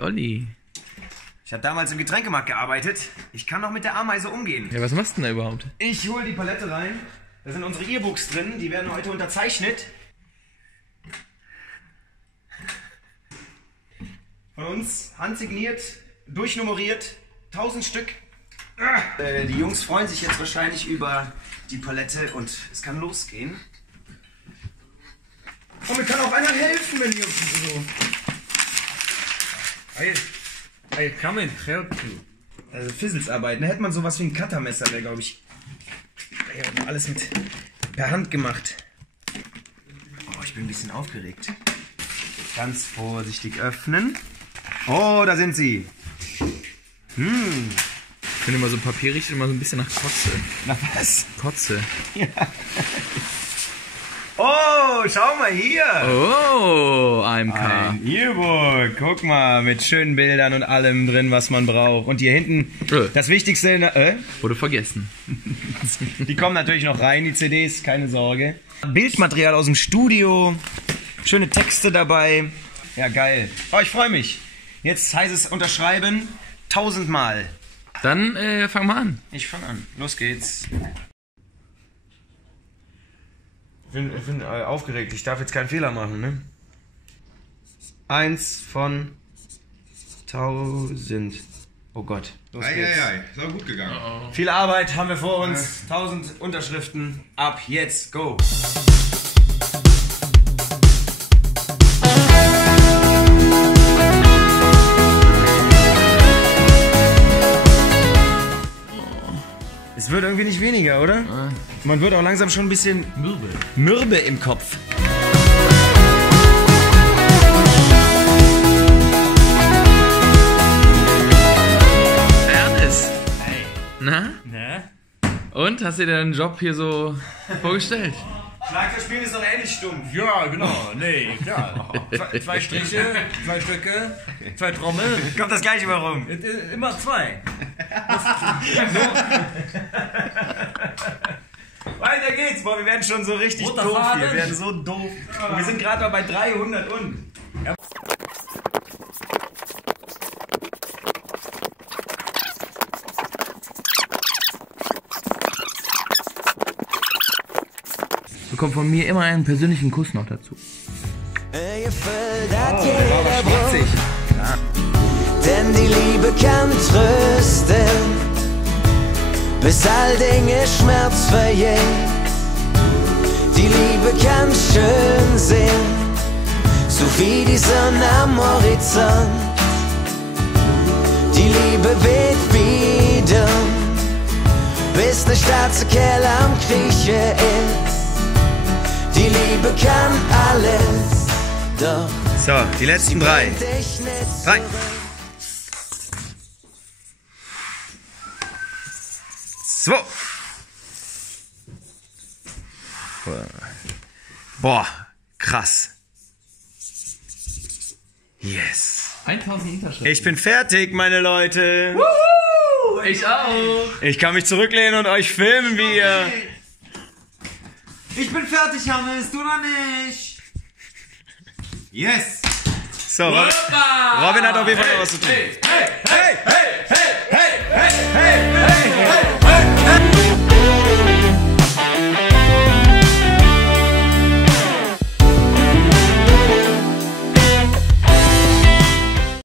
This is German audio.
Olli. Ich habe damals im Getränkemarkt gearbeitet. Ich kann noch mit der Ameise umgehen. Ja, was machst du denn da überhaupt? Ich hole die Palette rein. Da sind unsere E-Books drin. Die werden heute unterzeichnet. Von uns, handsigniert, durchnummeriert. 1000 Stück. Die Jungs freuen sich jetzt wahrscheinlich über die Palette und es kann losgehen. Und mir kann auch einer helfen, wenn ihr so... I come and help you. Also Fizzelsarbeit, ne? Hätte man sowas wie ein Cuttermesser, wäre, glaube ich... Ja, alles per Hand gemacht. Oh, ich bin ein bisschen aufgeregt. Ganz vorsichtig öffnen. Oh, da sind sie. Ich finde immer so Papier riecht immer so ein bisschen nach Kotze. Nach was? Kotze. Ja. Oh, schau mal hier. Oh, AMK. Ein E-Book. Guck mal, mit schönen Bildern und allem drin, was man braucht. Und hier hinten das Wichtigste... Wurde vergessen. Die kommen natürlich noch rein, die CDs, keine Sorge. Bildmaterial aus dem Studio. Schöne Texte dabei. Ja, geil. Oh, ich freue mich. Jetzt heißt es unterschreiben 1000 Mal. Dann fang mal an. Ich fange an. Los geht's. Ich bin aufgeregt. Ich darf jetzt keinen Fehler machen, ne? 1 von 1000. Oh Gott. Los geht's. Ist auch gut gegangen. Viel Arbeit haben wir vor uns. 1000 Unterschriften. Ab jetzt. Go. Es wird irgendwie nicht weniger, oder? Man wird auch langsam schon ein bisschen mürbe im Kopf. Ernest. Hey. Na? Ne? Und? Hast du dir deinen Job hier so vorgestellt? Schlagzeugspielen ist doch ähnlich stumpf. Ja, genau. Nee, klar. Zwei Striche, 2 Stöcke, 2 Trommeln. Kommt das gleiche warum? Immer 2. Weiter geht's, boah, wir werden schon so richtig Roter doof Faden. hier. Wir werden so doof. Und wir sind gerade mal bei 300 und. Bekommt von mir immer einen persönlichen Kuss noch dazu. Denn die Liebe kann trösten, bis all Dinge Schmerz verjährt. Die Liebe kann schön sehen, so wie die Sonne am Horizont. Die Liebe weht wieder, bis ne schwarze Kerle am Krieche ist. Die Liebe kann alles, doch So, die letzten 3. dich nicht 3. So. Boah, krass. Yes. 1000 Unterschriften. Ich bin fertig, meine Leute. Wuhu, ich auch. Ich kann mich zurücklehnen und euch filmen, wie ihr... Ich bin fertig, Hannes, du noch nicht. Yes. So, Robin hat auf jeden Fall noch was zu tun. Hey, hey, hey, hey, hey.